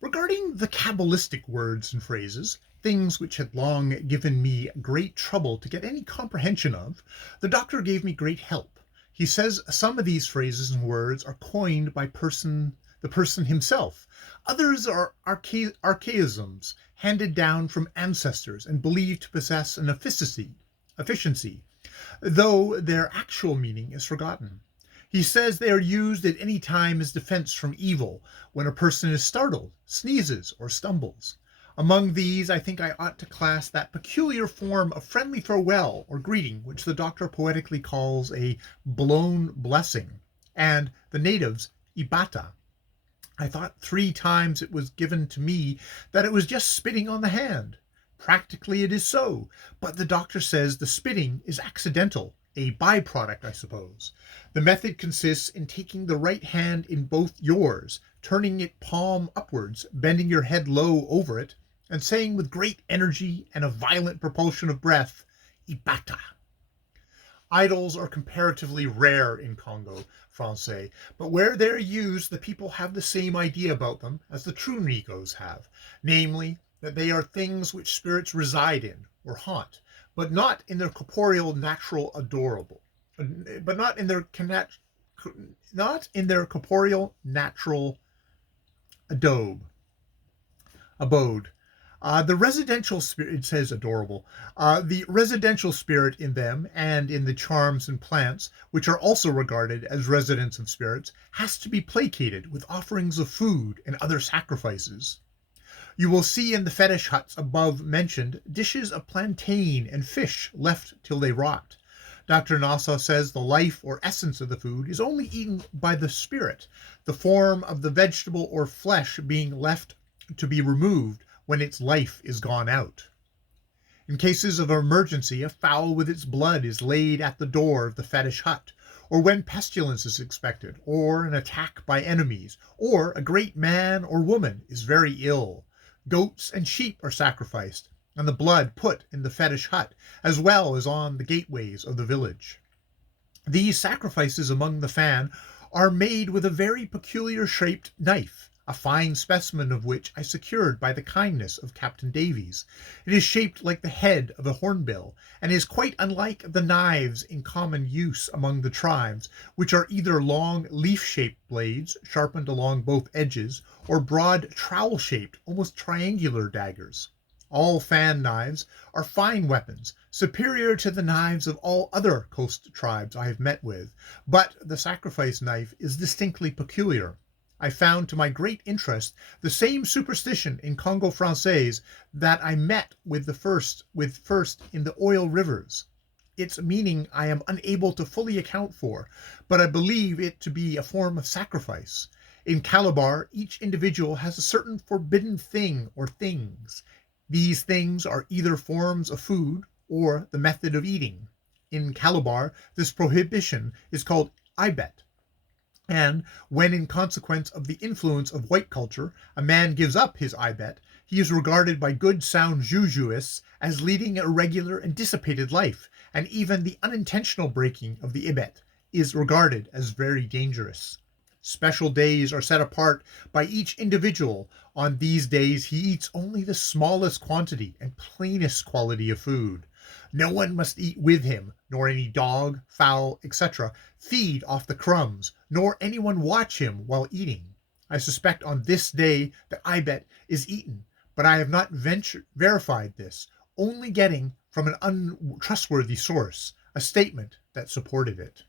Regarding the Kabbalistic words and phrases, things which had long given me great trouble to get any comprehension of, the doctor gave me great help. He says some of these phrases and words are coined by the person himself. Others are archaisms handed down from ancestors and believed to possess an efficiency, though their actual meaning is forgotten. He says they are used at any time as defense from evil when a person is startled, sneezes, or stumbles. Among these, I think I ought to class that peculiar form of friendly farewell or greeting which the doctor poetically calls a blown blessing, and the natives ibata. I thought 3 times it was given to me that it was just spitting on the hand. Practically it is so, but the doctor says the spitting is accidental, a byproduct, I suppose. The method consists in taking the right hand in both yours, turning it palm upwards, bending your head low over it, and saying with great energy and a violent propulsion of breath, Ibata. Idols are comparatively rare in Congo Francais, but where they are used, the people have the same idea about them as the true Negros have, namely, that they are things which spirits reside in or haunt, but not in their corporeal natural adorable, but not in their corporeal natural abode. The residential spirit, it says adorable, the residential spirit in them and in the charms and plants, which are also regarded as residents of spirits, has to be placated with offerings of food and other sacrifices. You will see in the fetish huts above mentioned dishes of plantain and fish left till they rot. Dr. Nassau says the life or essence of the food is only eaten by the spirit, the form of the vegetable or flesh being left to be removed when its life is gone out. In cases of emergency, a fowl with its blood is laid at the door of the fetish hut, or when pestilence is expected, or an attack by enemies, or a great man or woman is very ill. Goats and sheep are sacrificed, and the blood put in the fetish hut, as well as on the gateways of the village. These sacrifices among the Fan are made with a very peculiar shaped knife, a fine specimen of which I secured by the kindness of Captain Davies. It is shaped like the head of a hornbill, and is quite unlike the knives in common use among the tribes, which are either long leaf-shaped blades, sharpened along both edges, or broad trowel-shaped, almost triangular daggers. All fan knives are fine weapons, superior to the knives of all other coast tribes I have met with, but the sacrifice knife is distinctly peculiar. I found to my great interest the same superstition in Congo Francais that I met with first in the oil rivers. Its meaning I am unable to fully account for, but I believe it to be a form of sacrifice. In Calabar, each individual has a certain forbidden thing or things. These things are either forms of food or the method of eating. In Calabar, this prohibition is called ibet. And when, in consequence of the influence of white culture, a man gives up his ibet, he is regarded by good sound jujuists as leading a regular and dissipated life, and even the unintentional breaking of the ibet is regarded as very dangerous. Special days are set apart by each individual. On these days he eats only the smallest quantity and plainest quality of food. No one must eat with him, nor any dog, fowl, etc. feed off the crumbs, nor anyone watch him while eating. I suspect on this day the ibet is eaten, but I have not verified this, only getting from an untrustworthy source a statement that supported it.